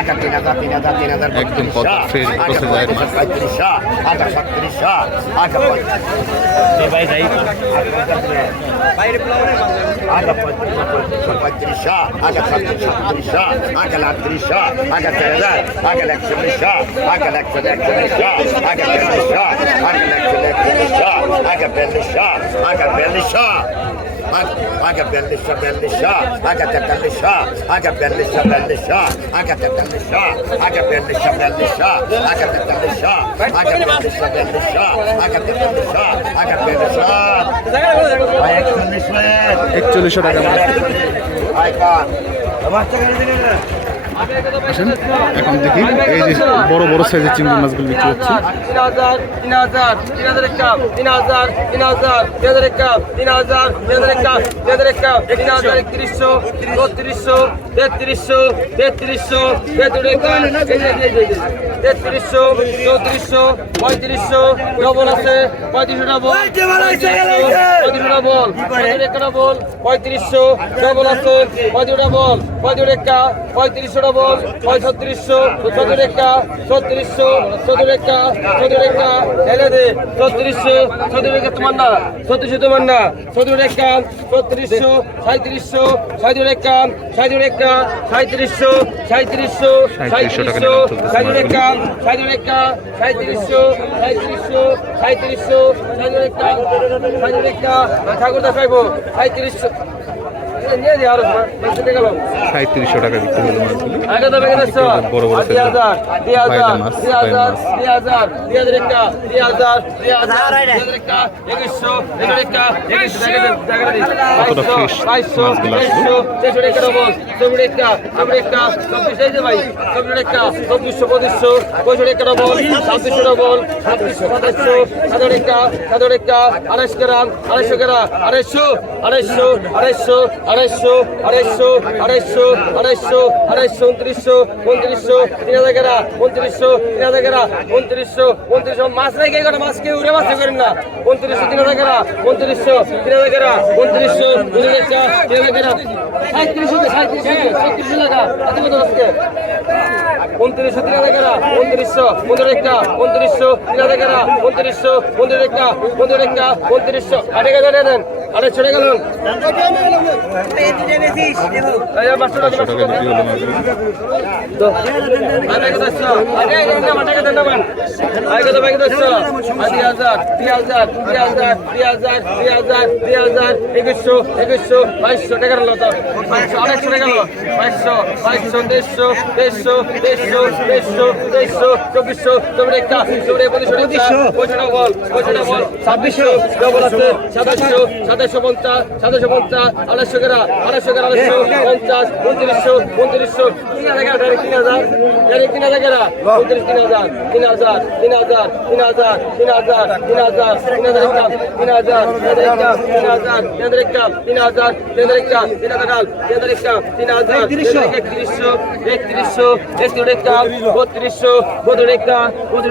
আটা তিন হাজার তিন হাজার তিন হাজার একদম কত ফ্রেশ কত যায় মাছ পঁয়ত্রিশশো আটা সাতত্রিশশো আটা ভাই যাই আটা পঁয়ত্রিশশো আটা সাতত্রিশশো আটা আটত্রিশশো আটা তিন হাজার আটা একশো বিশশো আটা একশো একশো বিশশো আটা তেত্রিশশো আটা একশো একশো বিশশো আটা বিয়াল্লিশশো আটা বিয়াল্লিশশো aga bellisha bellisha aga tekellisha aga bellisha bellisha aga tekellisha aga bellisha bellisha aga tekellisha aga bellisha bellisha aga tekellisha aga bellisha ভাই একচল্লিশ একচল্লিশশো টাকা আইকন আমার টাকা দিলেন না আসেন, এখন দেখি এই যে বড় বড় সাইজের চিংড়ি মাছগুলো বিক্রি হচ্ছে তিন হাজার তিন হাজার তিন হাজার এক কাপ তিন হাজার তিন হাজার তিন হাজার এক কাপ তিন হাজার তিন হাজার এক কাপ তিন হাজার এক কাপ তিন হাজার একত্রিশশো, বত্রিশশো তেত্রিশশো তেত্রিশশো তেত্রিশশো চৌত্রিশশো পঁয়ত্রিশশো ডবল আছে পঁয়ত্রিশশো ডবল পঁয়ত্রিশশো ডবল পঁয়ত্রিশ ডবল পঁয়ত্রিশশো ডবল আছে পঁয়ত্রিশ ডবল পঁয়ত্রিশ একা পঁয়ত্রিশশো ডবল পঁয়ষট্রিশশো সতেরো একা ছত্রিশশো সতেরো একা সতেরো একা এলে দে ছত্রিশশো সতেরো একা তোমার না ছত্রিশশো তোমার না সতেরো একা ছত্রিশশো সাঁত্রিশশো সাঁত্রিশ একা সাঁত্রিশ টাকা সাঁত্রিশশো সাঁত্রিশশো সাঁত্রিশশো সাইজুর একটা সাইজুর একটা সাঁত্রিশশো সাঁত্রিশশো সাঁত্রিশশো সাইজুর একটা সাইজুর একটা ঠাকুরদা সাহেব সাঁত্রিশশো সাঁত্রিশশো টাকা বিক্রি হলো মাছগুলো বড় বড় বাইলা মাছ কতটা ফ্রেশ মাছগুলো চব্বিশশো পঁচিশশো পঁয়ষট্টি একটা ডবল ছাব্বিশশো ডবল ছাব্বিশশো সাতাশশো সাতাশ একটা সাতাশ একটা আড়াইশো গ্রাম আড়াইশো গ্রাম আড়াইশো আড়াইশো আড়াইশো আড়াইশো আড়াইশো আড়াইশো আড়াইশো আড়াইশো আড়াইশো, উনত্রিশশো উনত্রিশশো, তিন হাজার গেরা উনত্রিশশো, তিন হাজার গেরা উনত্রিশশো উনত্রিশশো, মাছ রেখে গেলে মাছ কেউ উড়ে মাছ করেন না। উনত্রিশশো, তিন হাজার গেরা উনত্রিশশো, তিন হাজার গেরা উনত্রিশশো উনত্রিশশো তিন হাজার গেরা সাঁত্রিশশো টাকা উনত্রিশশো, তিন হাজার গেরা উনত্রিশশো, পনেরো একটা, উনত্রিশশো, তিন হাজার উনত্রিশশো, পনেরো একটা পনেরো একটা, উনত্রিশশো। আটে গেলেন দেন পাঁচশো টাকা পাঁচশো একুশশো পঞ্চাশ সাতাশশো পঞ্চাশ আড়াইশো গ্রাম আড়াইশো আড়াইশো পঞ্চাশ উনত্রিশশো উনত্রিশশো তিন হাজার তিন হাজার ডাইরেক্ট তিন হাজার তিন হাজার তিন হাজার তিন হাজার তিন হাজার তিন হাজার তিন হাজার হাজার একটা তিন হাজার তিন তিন হাজার একটা তিন হাজার তিন একটা তিন হাজার তিন একত্রিশশো একত্রিশশো একত্রিশ একটা বত্রিশশো বত্রিশ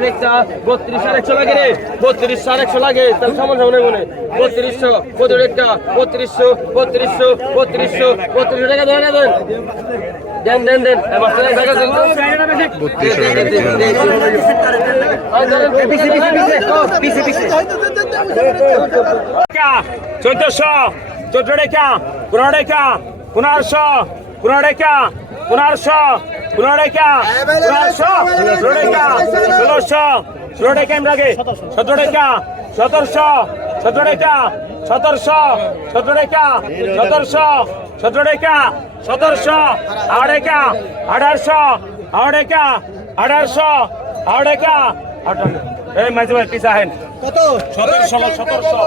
একটা বত্রিশ আর একশো লাগে রে বত্রিশ আর একশো লাগে তার সমান সমান মনে বত্রিশশো বত্রিশ একটা বত্রিশশো বত্রিশশো বত্রিশশো বত্রিশশো টাকা ধরে নেবেন দেন দেন দেন চোদ্দশো চোদ্দ টাকা পনেরো টাকা পনেরোশো পনেরো টাকা পনেরোশো পনেরো টাকা পনেরোশো পনেরো ষোলো রেখা এম লাগে সতেরো রেখা সতেরোশো? সতেরো রেখা সতেরোশো? সতেরো রেখা সতেরোশো? সতেরো রেখা সতেরোশো? আট রেখা আঠারোশো? আট রেখা আঠারোশো? আট রেখা এই মাঝে মাঝে পিসা হেন। কত? সতেরোশো সতেরোশো।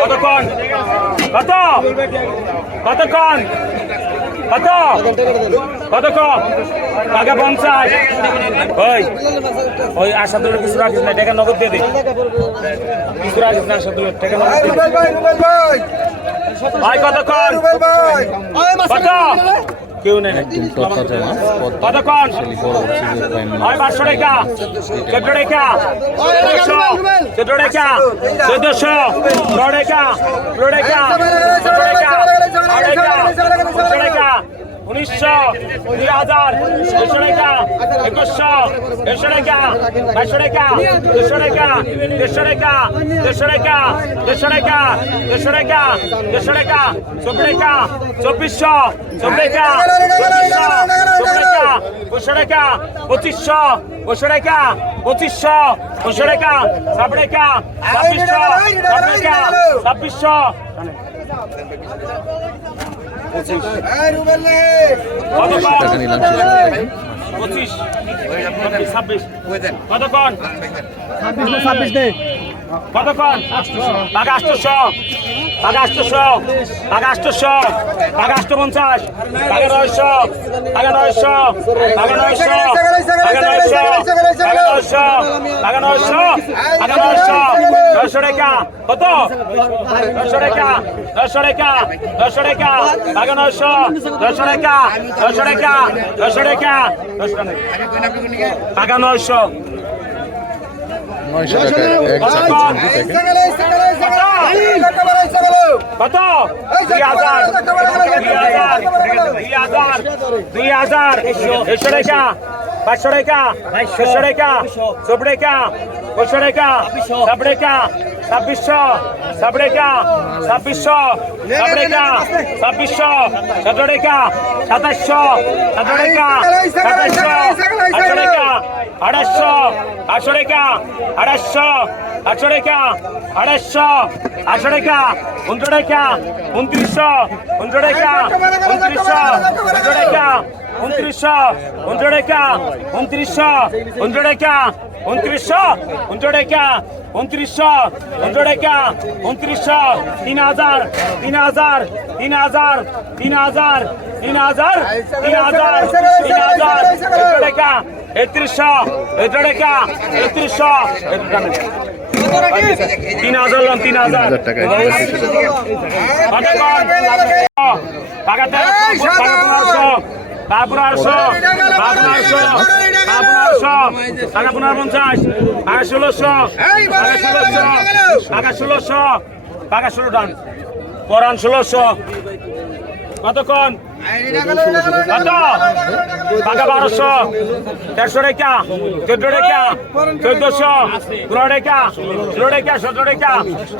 কতক্ষণ? কত? কতক্ষণ? কত কতক্ষণ টাকা পঞ্চাশ ওই ওই আশা দূরে কিছু রাখিস না টাকা নগদ দিয়ে দে কিছু রাখিস না আশা দূরে টাকা নগদ দিয়ে। ভাই কতক্ষণ কত কেউ নেই হয় পাঁচশো টাকা চোদ্দ টাকা চোদ্দশো চোদ্দ টাকা চোদ্দশো টাকা টাকা টাকা আট টাকা উনিশশো দুই হাজার দুশো টাকা একুশশো দেড়শো টাকা বাইশশো টাকা দেড়শো টাকা দেড়শো টাকা দেড়শো টাকা দেড়শো টাকা দেড়শো টাকা দেড়শো টাকা চব্বিশ টাকা চব্বিশশো চব্বিশ টাকা চব্বিশশো চব্বিশ টাকা পঁচিশশো টাকা পঁচিশশো পঁচিশশো টাকা পঁচিশশো পঁচিশশো ছাব্বিশশো ছাব্বিশ ছাব্বিশশো টাকা নিলাম কতক্ষণ? কতক্ষণ? টাকা আটশোশো টাকা আটশোশো টাকা আটশোশো টাকা আটশো পঞ্চাশ টাকা নয়শো টাকা নয়শো টাকা। নয়শো টাকা নয়শো টাকা নয়শো টাকা নয়শো টাকা নয়শো নয়শো টাকা কত নয়শো টাকা নয়শো টাকা নয়শো টাকা। টাকা নয়শো নয়শো টাকা নয়শো টাকা নয়শো টাকা টাকা। টাকা নয়শো নয়শো টাকা কত? দুই হাজার। দুই হাজার। দুই হাজার। একশো টাকা পাঁচশো টাকা ছশো টাকা চব্বিশ টাকা পঁচিশশো টাকা ছাব্বিশ টাকা ছাব্বিশশো। ছাব্বিশ টাকা ছাব্বিশশো। ছাব্বিশ টাকা ছাব্বিশশো। সতেরো টাকা সাতাশশো। সতেরো টাকা সাতাশশো। আটশো টাকা আড়াইশো আটশো টাকা আড়াইশো আটশো টাকা আড়াইশো আটশো টাকা পনেরো টাকা উনত্রিশশো পনেরো টাকা উনত্রিশশো পনেরো টাকা উনত্রিশশো পনেরো টাকা উনত্রিশশো পনেরো টাকা উনত্রিশশো পনেরো টাকা উনত্রিশশো পনেরো টাকা উনত্রিশশো তিন হাজার তিন হাজার তিন হাজার তিন হাজার তিন হাজার তিন হাজার তিন হাজার একত্রিশশো একশো টাকা একত্রিশশো তিন হাজার লন তিন হাজার টাকা টাকা পনেরোশো টাকা পনেরোশো টাকা পনেরোশো টাকা পনেরো পঞ্চাশ টাকা ষোলোশো টাকা ষোলোশো টাকা ষোলোশো টাকা ষোলো ডান পরান ষোলোশো কতক্ষণ? কত? টাকা বারোশো। দেড়শো টাকা চোদ্দ টাকা চোদ্দশো। পনেরো টাকা ষোলো টাকা সতেরো টাকা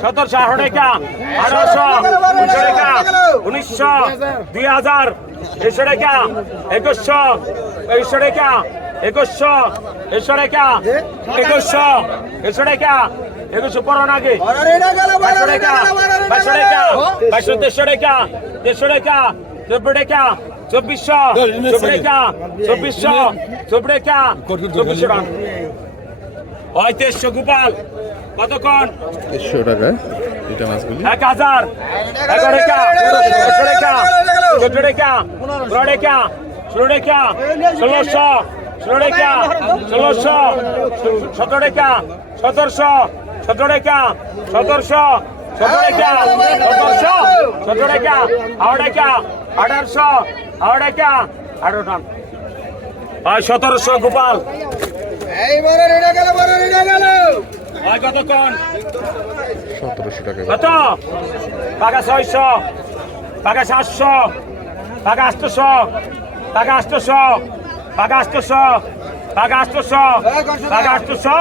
সতেরোশো আঠারো টাকা আঠারোশো উনিশশো টাকা উনিশশো দুই হাজার একশো টাকা একুশশো একশো টাকা একুশশো একশো টাকা একুশশো একশো টাকা একুশশো পড়ান আগে। বাইশশো টাকা। বাইশশো টাকা। বাইশশো দেড়শো টাকা। দেড়শো টাকা। চব্বিশ টাকা। চব্বিশশো। চব্বিশ টাকা। চব্বিশশো। চব্বিশ টাকা। চব্বিশশো টাকা। ওই তেইশশো গোপাল। কতক্ষণ দেড়শো টাকায় এটা মাছগুলি। এক হাজার। এগারো টাকা। একশো টাকা। চোদ্দ টাকা। পনেরো টাকা। ষোলো টাকা। ষোলোশো। ষোলো টাকা। ষোলোশো। সতেরো টাকা সতেরোশো। সতেরো টাকা সতেরোশো সতেরো টাকা সতেরোশো সতেরো টাকা আড়াই টাকা আঠারোশো আড়াই টাকা আঠারো আর সতেরোশো গোপাল কতক্ষণ সতেরোশো টাকা কত টাকা ছয়শো টাকা সাতশো আটশোশো টাকা আটশোশো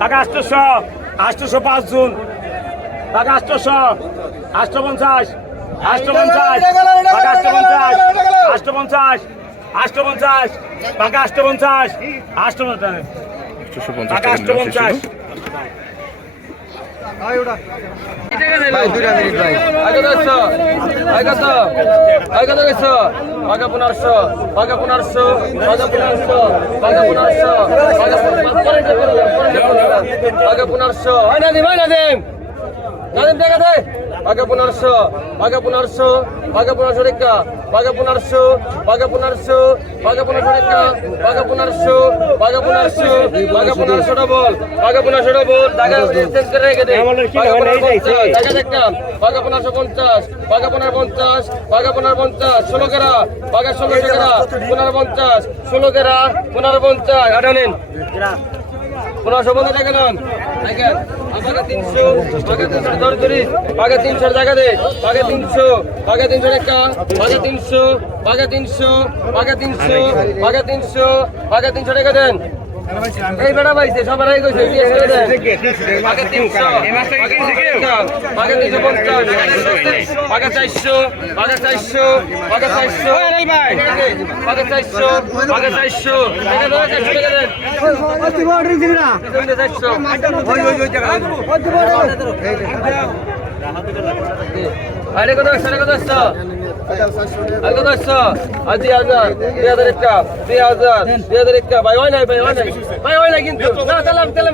টাকা আটশোশো আটশোশো পাঁচ জুন। টাকা আষ্টশো আষ্ট পঞ্চাশ আষ্ট পঞ্চাশ টাকা আটশো পঞ্চাশ আষ্ট পঞ্চাশ আষ্ট পঞ্চাশ টাকা আষ্ট পঞ্চাশ আষ্ট পঞ্চাশ। আষ্ট পঞ্চাশ টাকা পনেরোশো পাকা পনেরোশো পাকা পনেরোশো পাকা পনেরোশো পাকা পনেরোশো হয় না দিম হয় না দিম নাদিম দেখা দে পাকা পনেরোশো পাকা পনেরোশো পাকা পনেরোশো রেখা পাকা পনেরোশো পাকা পনেরোশো পাকা পনেরোশো রেখা পাকা পনেরোশো পাকা পনেরোশো পাকা পনেরোশো ডবল পাকা পনেরোশো ডবল টাকা চেঞ্জ করে রেখে দে পঞ্চাশ পনেরোশো পাকা পনেরো পঞ্চাশ পাকা পনেরো পঞ্চাশ ষোলো কেরা পাকা ষোলোশো কেরা পনেরো পঞ্চাশ ষোলো কেরা পনেরো পঞ্চাশ আটা নিন। পনেরোশো পঞ্চাশ টাকা নেন পাকে তিনশো পাকে তিনশো ধরে ধরিস তিনশোর জায়গা দে। পাকে তিনশো পাকে তিনশো একটা পাকে তিনশো পাকে তিনশো পাকে তিনশো পাকে তিনশো পাকে তিনশো টাকা দেন। এই বেটা পাইছে সবার আগে কইছে জিজ্ঞেস করে দেন। পাকে 300 পাকে 350 পাকে 400 পাকে 400 পাকে 400 এই ভাই। পাকে 400 পাকে চারশো টাকা দেন চারশো আরে কত আসছে কত আসছে? আর কত আসছে? আর দুই হাজার দুই হাজার একটা দুই হাজার দুই হাজার একটা ভাই হয় নাই ভাই হয় নাই। ভাই হয় নাই কিন্তু। না তাহলে আমি তাহলে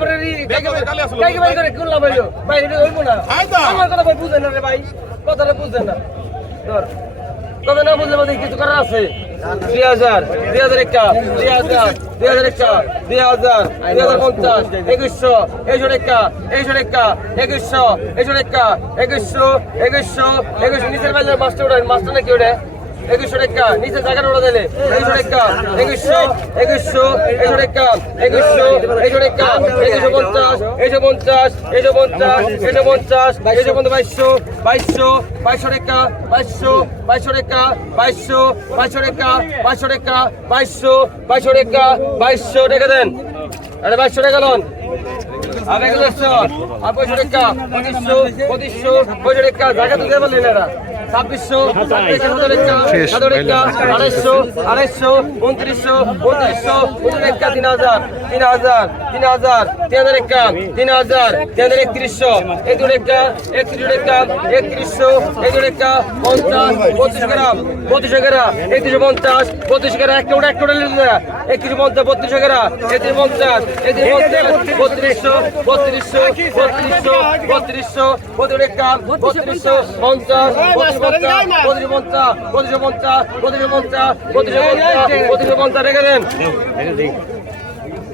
কাইকে ভাই করে করলাম ভাই ভাই এটা হইব না। আমার কথা ভাই বুঝেন না রে ভাই। কথাটা বুঝেন না। ধর। কথা না বুঝলে বোধহয় কিছু করার আছে? দুই হাজার দুই হাজার একটা, দুই হাজার দুই হাজার একটা, দুই হাজার দুই হাজার পঞ্চাশ, একুশশো এইশো একটা এইশো একটা, একুশশো এইশো একটা, একুশশো একুশশো একুশশো নিচের বাজার মাস্টার ওটা মাস্টার নাকি ওঠে? একুশশো টাকা, নিচে জায়গাটা ওটা দিলে একুশশো টাকা, একুশশো একুশশো একুশশো টাকা, একুশশো একুশশো টাকা, একুশশো পঞ্চাশ একশো পঞ্চাশ একশো পঞ্চাশ একশো পঞ্চাশ একশো পঞ্চাশ, বাইশশো বাইশশো বাইশশো টাকা, বাইশশো বাইশশো টাকা, বাইশশো বাইশশো টাকা বাইশশো টাকা, বাইশশো বাইশশো টাকা বাইশশো টাকা দেন। আরে বাইশশো টাকা লোন। আগে গেলে আর পঁচিশশো পঁচিশশো পঁয়ষট্টি টাকা জায়গা তো দেবেন এরা ছাব্বিশশো আড়াইশো আড়াইশো উনত্রিশশো উনত্রিশশো উনত্রিশ তিন হাজার তিন হাজার তিন হাজার তিন হাজার তিন হাজার তিন একত্রিশশো একটু টাকা একত্রিশ টাকা একত্রিশশো একটু টাকা পঞ্চাশ পঁচিশ গ্রাম পঁচিশ গ্রাম একত্রিশশো পঞ্চাশ পঁচিশ গ্রাম একটা ওটা একটা ওটা একত্রিশ পঞ্চাশ বত্রিশ গ্রাম একত্রিশ পঞ্চাশ একত্রিশ পঞ্চাশ বত্রিশশো বত্রিশশো বত্রিশশো বত্রিশশো বত্রিশ টাকা বত্রিশশো, পঞ্চাশ বত্রিশ পঞ্চাশ বত্রিশ পঞ্চাশ বত্রিশ পঞ্চাশ বত্রিশ পঞ্চাশ বত্রিশ পঞ্চাশ বত্রিশ পঞ্চাশ রেখে দেন।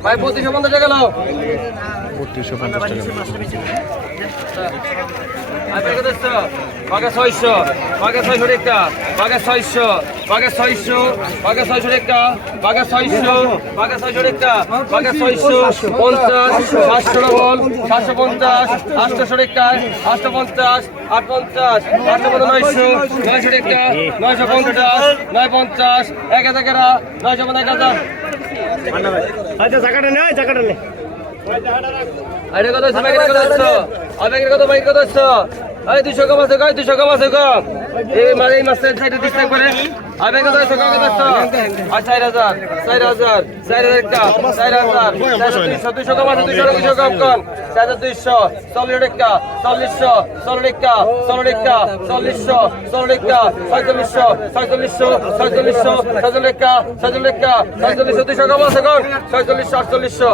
ভাই বত্রিশ পঞ্চাশ টাকা নাও বত্রিশশো, পঞ্চাশ টাকা বাঘে ছয়শো বাঘে ছয়শো টাকা বাঘে ছয়শো বাঘে ছয়শো বাঘে ছয়শো টাকা বাঘে ছয়শো বাঘে ছয়শো টাকা বাঘে ছয়শো পঞ্চাশ সাতশো ডবল সাতশো পঞ্চাশ আটশো টাকা আটশো পঞ্চাশ আট পঞ্চাশ আটশো পঞ্চাশ নয়শো নয়শো টাকা নয়শো পঞ্চাশ নয় পঞ্চাশ এক হাজার নয়শো পঞ্চাশ এক হাজার আচ্ছা জায়গাটা নেই জায়গাটা নেই আরে কত আছে? কত আছে? আবেগের কত? বাইক কত আছে? এই দুশো কম আছে, কয়? দুশো কম আছে, কম। এই হাজার এই হাজার পাঁচ হাজার পাঁচ হাজার কত আছে কত আছে আর 4000 4000 4000 টাকা 4000 4200 200 কম আছে 200 200 কম কম। 4200 40 টাকা 4000 40 টাকা 40 টাকা 4000 40 টাকা 4500 4500 4500 40 টাকা 40 টাকা 4500 200 কম আছে পাঁচ 4600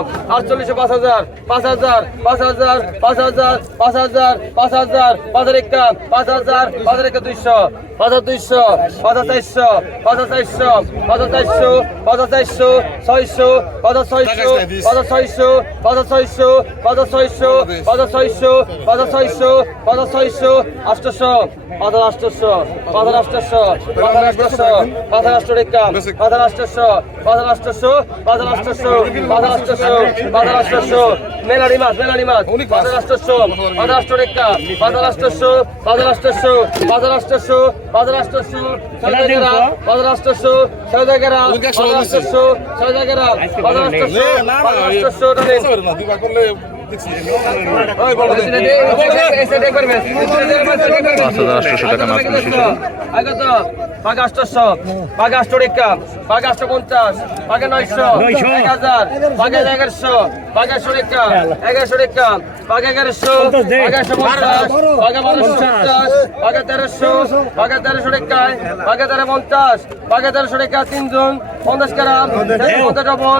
পাঁচ চারশো পাঁচা দুইশো পাঁচা চারশো পাঁচা চারশো পাঁচা চারশো পাঁচা চারশো ছয়শো পাঁচা ছয়শো পাঁচা ছয়শো পাঁচা ছয়শো পাঁচা ছয়শো পাঁচা ছয়শো পাঁচা ছয়শো পাঁচা ছয়শো আষ্টশো পাঁচা আষ্টশো পাঁচা আষ্টশো পাঁচা আষ্টশো পাঁচা আষ্ট রেখাম পাঁচা আষ্টশো পাঁচা আষ্টশো পাঁচা আষ্টশো পাঁচা আষ্টশো পাঁচা আষ্টশো মেলারি মাছ মেলারি মাছ পাঁচা আষ্টশো পাঁচা আষ্ট রেখা পাঁচা আষ্টশো পাঁচা আষ্টশো পাঁচা আষ্ট রাষ্ট্রশো পাঁচ রাষ্ট্রশো ছয় জায়গা পাঁচ রাষ্ট্রশো ছয় জায়গা পাঁচ রাষ্ট্রশো ছয় জায়গা পাঁচ রাষ্ট্রশো পাঁচ পঞ্চাশ পাঁচ নয়শো। এক হাজার পাঁচ এগারোশো একশো রেখা এগারোশো রেখা পাঁচ এগারোশো এগারোশো পঞ্চাশ পাঁচ বারোশো পঞ্চাশ। পাঁচ তেরোশো পাঁচ তেরোশো রেখা পাঁচ তেরো পঞ্চাশ পাঁচ তেরোশো রেখা তিনজন পঞ্চাশ গ্রাম পঞ্চাশ ডবল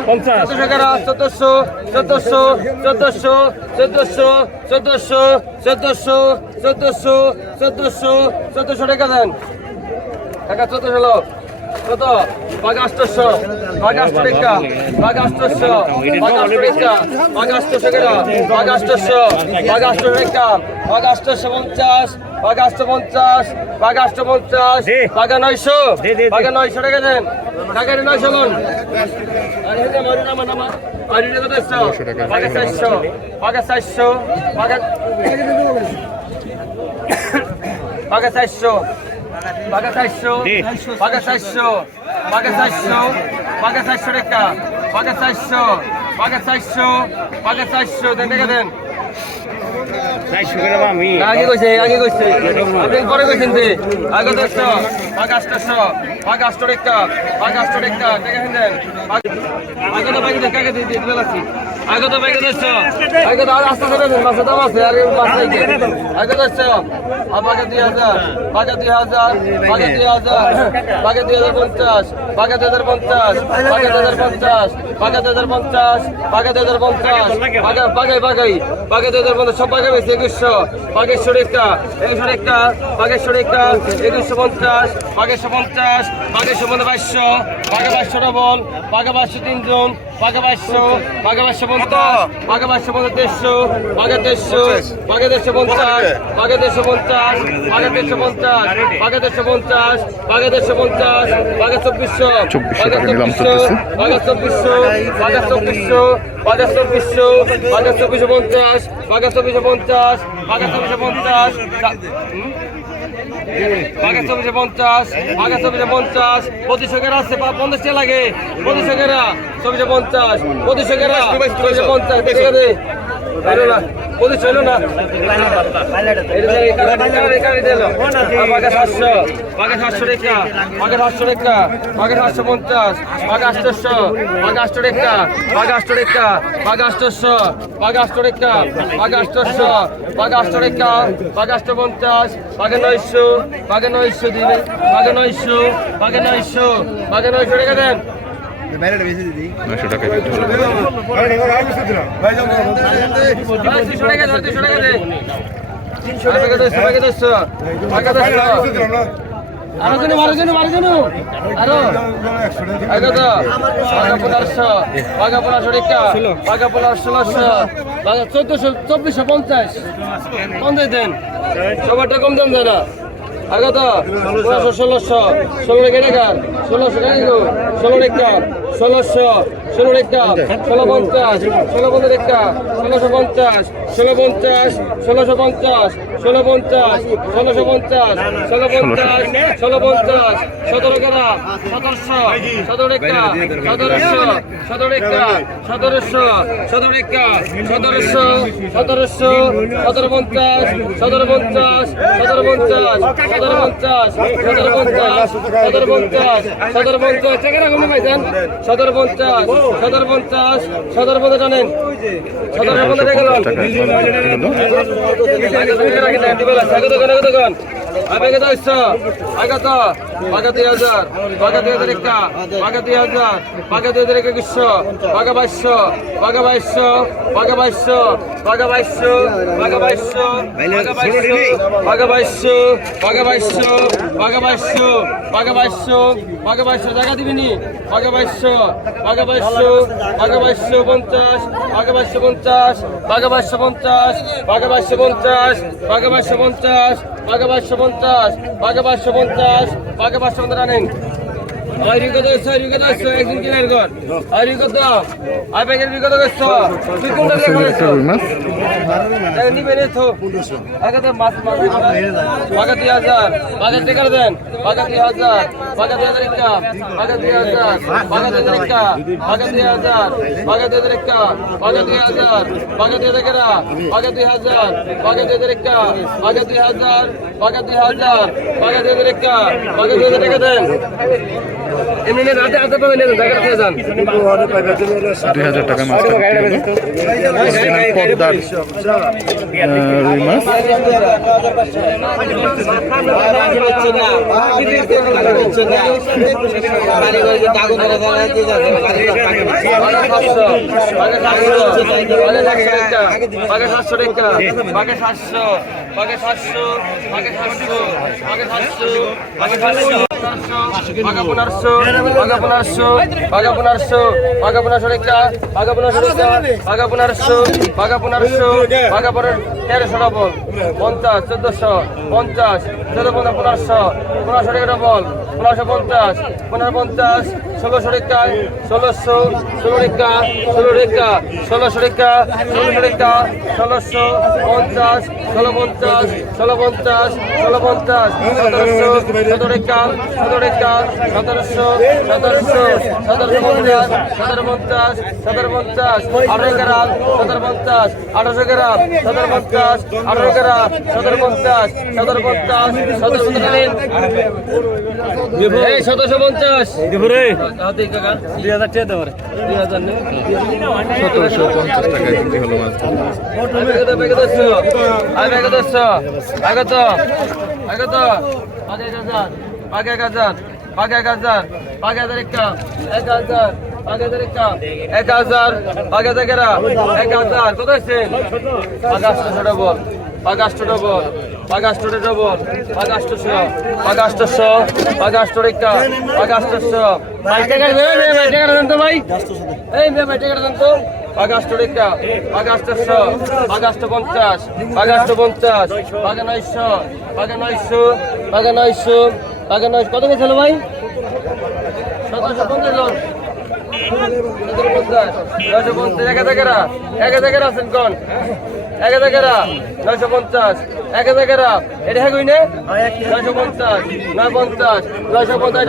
চোদ্দশো গ্রাম চোদ্দশো চোদ্দশো চোদ্দশো চোদ্দশো চোদ্দশো চোদ্দশো চোদ্দশো চোদ্দশো চোদ্দশো টাকা দেন। টাকা চোদ্দশো লোক কত? বাগাস্তশো বাগাস্তিকা বাগাস্তশো বাগাস্তিকা বাগাস্তশো কেন বাগাস্তশো বাগাস্তশো বাগাস্তশো পঞ্চাশ বাগাস্ত পঞ্চাশ বাগাস্ত পঞ্চাশ বাগা নয়শো বাগা নয়শো টাকা দেন। টাকা নয়শো মন। বাগা চারশো বাগা চারশো বাগা বাগা চারশো। বাঘা চারশো বাঘা চারশো বাঘা চারশো বাঘা চারশো টাকা বাঘা চারশো বাঘা চারশো বাঘা চারশো দেন টাকা দেন। পরে কাকে দিয়ে আগে দুই হাজার দুই হাজার দুই হাজার দুই হাজার পঞ্চাশ হাজার পঞ্চাশ হাজার পঞ্চাশ হাজার পঞ্চাশ হাজার পঞ্চাশ হাজার পঞ্চাশ, সব বাঘে বেশি একুশশো বাগেশ্বর একটা একুশশো একটা বাগেশ্বর একটা, একুশশো পঞ্চাশ বাঘেশ্বর পঞ্চাশ বাগেশ্বর পঞ্চাশ বাইশশো বাঘে বাইশশো ডবল বাঘে বাইশশো তিনজন বাঘে বাইশশো বাঘে বাইশশো পঞ্চাশ বাঘে বাইশশো পঞ্চাশ দেড়শো বাঘে দেড়শো বাঘে দেড়শো পঞ্চাশ বাঘে দেড়শো পঞ্চাশ বাঘে দেড়শো পঞ্চাশ বাঘে দেড়শো পঞ্চাশ বাঘে দেড়শো পঞ্চাশ বাঘে চব্বিশশো 2400 বাঘে টাকা নিলাম চব্বিশশো। বাঘে চব্বিশশো বাঘে চব্বিশশো বাঘে চব্বিশশো বাঘে চব্বিশশো পঞ্চাশ বাঘে চব্বিশশো পঞ্চাশ বাঘে চব্বিশশো পঞ্চাশ? বাঘা চব্বিশে পঞ্চাশ বাঘা যে পঞ্চাশ, প্রতিশোকের আছে পঞ্চাশটা লাগে। প্রতিশোকেরা যে পঞ্চাশ, প্রতিশোকেরা চব্বিশে পঞ্চাশ। ছিল না মাকে সাতশো মাকে রেখা মাকে সাতশো রেখা মাকে সাতশো পঞ্চাশ মাকে আষ্টশো মাকে আষ্ট রেখা মাকে আষ্ট রেখা মাকে আষ্টশো মাকে আষ্ট রেখা মাকে আষ্টশো রেখা মাকে পঞ্চাশ মাকে নয়শো মাকে নয়শো দিবে মাকে নয়শো মাকে নয়শো মাকে নয়শো রেখে দেন চোদ্দশো চব্বিশশো পঞ্চাশ পঞ্চাশ দেন সবারটা কম দেন না আর কত ষোলোশো ষোলোশো ষোলো রেখে রেখার ষোলোশো ষোলো রেখার ষোলোশো ষোলো রেখা ষোলো পঞ্চাশ ষোলো পঞ্চাশ রেখা ষোলোশো পঞ্চাশ, ষোলো পঞ্চাশ, ষোলোশো পঞ্চাশ, ষোলো পঞ্চাশ, ষোলোশো পঞ্চাশ, ষোলো পঞ্চাশ ষোলো পঞ্চাশ, সতেরো কেনা সতেরোশো, সতেরো রেখা সতেরোশো, সতেরো রেখা সতেরোশো, সতেরো রেখা সতেরোশো সতেরোশো, সতেরো পঞ্চাশ সতেরো পঞ্চাশ সতেরো পঞ্চাশ সতেরো পঞ্চাশ সতেরো পঞ্চাশ সতেরো পঞ্চাশ সতেরো পঞ্চাশ। সতেরো পঞ্চাশ সদর পঞ্চাশ সদর পঞ্চাশ জানেন সদর পঞ্চাশ টাকা গেল টাকা হলো। আগে তো ইচ্ছা আগে তো আগে দুই হাজার। বাঘা দুই হাজার একটা। বাঘা দুই হাজার। বাঘা দুই হাজার একুশশো বাঘা বাইশশো বাঘা বাইশশো বাঘা বাইশশো বাঘা বাইশশো বাঘা বাইশশো বাঘা বাইশশো বাঘা বাইশশো বাঘা বাইশশো বাঘা বাইশশো বাঘা বাইশশো জায়গা দিবিনি। বাঘা বাইশশো বাঘা বাইশশো বাঘা বাইশশো পঞ্চাশ। বাঘা বাইশশো পঞ্চাশ। বাঘা বাইশশো পঞ্চাশ। বাঘা বাইশশো পঞ্চাশ। বাঘা বাইশশো পঞ্চাশ। বাঘে পাঁচশো পঞ্চাশ বাঘে পাঁচশো পঞ্চাশ বাঘে পাঁচশো পঞ্চাশ রানিং আই রিকত এসো আই একদিন কিনার ঘর আই রিকত আই ব্যাংকের বিগত এসো তুই কোন দিকে নি বেরে তো। আগে তো মাছ মাছ আগে 2000 আগে টাকা দেন। আগে 2000 বাঘা দুই হাজার একটা বাঘা দুই হাজার বাঘা দুই হাজার একটা বাঘা দুই হাজার বাঘা দুই হাজার একটা বাঘা দুই হাজার বাঘা দুই হাজার বাঘা দুই হাজার বাঘা দুই হাজার একটা টাকা দেন। এমনি রাতে পদ্মার রুই মাছ। না। পনেরোশো পনেরোশো পনেরোশো পনেরোশো রেখা পনেরোশো রেখা পনেরোশো পনেরোশো পনেরোশো তেরোশো ডবল পঞ্চাশ, চোদ্দশো, পঞ্চাশ চোদ্দ পনেরো, পনেরোশো পনেরোশো টাকা ডবল পনেরোশো পঞ্চাশ পনেরো পঞ্চাশ, ষোলোশো রেখা ষোলোশো, ষোলো রেখা ষোলো রেখা ষোলোশো রেখা ষোলোশো রেখা ষোলোশো পঞ্চাশ, ষোলো পঞ্চাশ ষোলো পঞ্চাশ ষোলো পঞ্চাশ, সতেরোশো, সতেরো রেখা সতেরো রেখা সতেরোশো সতেরোশো সতেরোশো পঞ্চাশ, সতেরো পঞ্চাশ সতেরো পঞ্চাশ, আঠারো গ্রাম সতেরো পঞ্চাশ, আঠারোশো গ্রাম সতেরো পঞ্চাশ আঠারো গ্রাম সতেরো পঞ্চাশ সতেরো পঞ্চাশ সতেরো এই সতেরোশো পঞ্চাশ। দুই হাজার টাকা দেওয়ার। দুই হাজার সতেরোশো পঞ্চাশ বিক্রি হলো মাছ। আগে এক হাজার আগে এক হাজার আগে এক হাজার আগে হাজার একটা এক হাজার। একটা এক হাজার আগে হাজার এক হাজার কত আছে আগাস্টশো ডবল আগাস্ট ডবল ডবল আগাস্ট আগস্ট পঞ্চাশ আগস্ট পঞ্চাশ নয়শো কত গেছিল ভাই সতেরোশো পঞ্চাশ নয়শো পঞ্চাশ এক হাজার এক হাজার আছেন কোন এক হাজার নয়শো পঞ্চাশ এক হাজার এটা হ্যাঁ কইনে পঞ্চাশ নয় পঞ্চাশ নয়শো পঞ্চাশ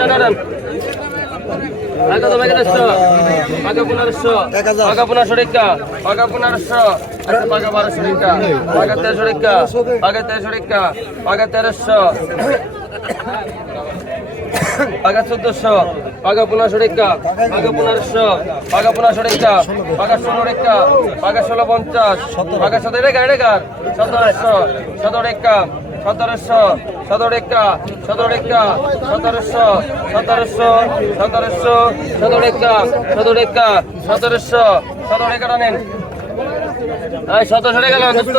আগে তেরোশো পাগা চোদ্দশো, পাগা পনেরোশো রেখা, পাগা পনেরোশো পাগা পনেরোশো রেখা, পাগা ষোলো রেখা, পাগা ষোলো পঞ্চাশ, পাগা সতেরো রেখা রেখা সতেরোশো, সতেরো রেখা, সতেরোশো, সতেরো রেখা সতেরো রেখা, সতেরোশো সতেরোশো সতেরোশো, সতেরো রেখা সতেরো রেখা, সতেরোশো, সতেরো রেখা নেন সতেরোশো রেখা দোস্ত।